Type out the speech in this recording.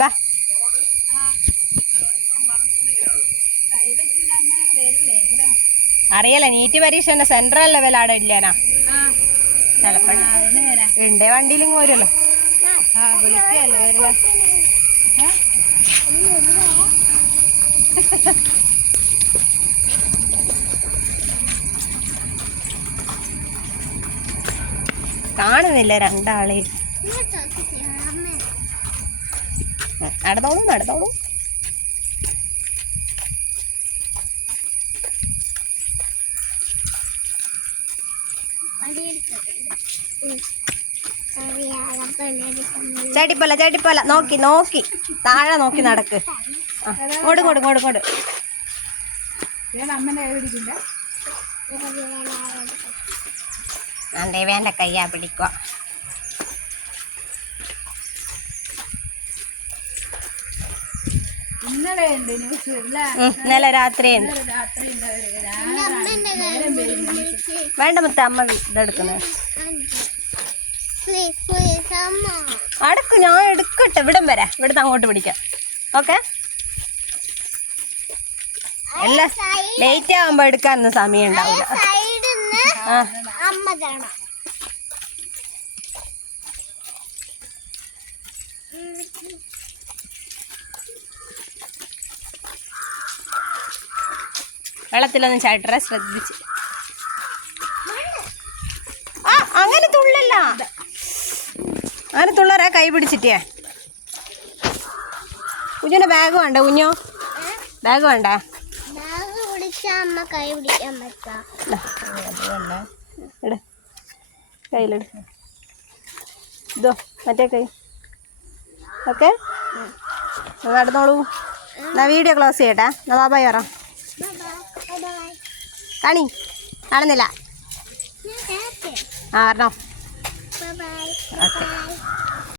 ബാ. അറിയാലോ നീറ്റ് പരീക്ഷ സെൻട്രൽ ലെവൽ ആടെ ഇല്ലേനാ ചിലപ്പോൾ ഉണ്ട് വണ്ടിയിലും പോരുമല്ലോ. കാണുന്നില്ല രണ്ടാളെ. നടന്നോളൂ നടന്നോളൂ. ചേട്ടിപ്പോല ചേട്ടിപ്പോല നോക്കി നോക്കി താഴെ നോക്കി നടക്ക്. ഇങ്ങോട്ട് ഇങ്ങോട്ട് ഇങ്ങോട്ട് ഇങ്ങോട്ട്. ദേവേന്റെ കയ്യാ പിടിക്കുക. ഇന്നലെ രാത്രിയുണ്ട്. വേണ്ട മുത്ത അമ്മ ഇതെടുക്കുന്നത്. അടക്ക് ഞാൻ എടുക്കട്ടെ. ഇവിടം വരെ ഇവിടുന്ന് അങ്ങോട്ട് പിടിക്കാം. ഓക്കെ. എല്ലാം ലേറ്റ് ആകുമ്പോ എടുക്കാനൊന്നും സമയം ഉണ്ടാവില്ല. വെള്ളത്തിലൊന്നും ചാട്ടറ ശ്രദ്ധിച്ച്. അങ്ങനെ തുള്ളല്ല, അങ്ങനെ തുള്ളറ കൈ പിടിച്ചിട്ടേ. കുഞ്ഞിന്റെ ബാഗ് വേണ്ട? കുഞ്ഞോ ബാഗ് വേണ്ട? കയ്യിലെടു. ഇതോ മറ്റേ കൈ. ഓക്കെ നടന്നോളൂ. എന്നാ വീഡിയോ ക്ലോസ് ചെയ്യട്ടെ. എന്നാ ബാബായി പറ. കാണി കാണുന്നില്ല. ആ പറഞ്ഞോ. ഓക്കെ.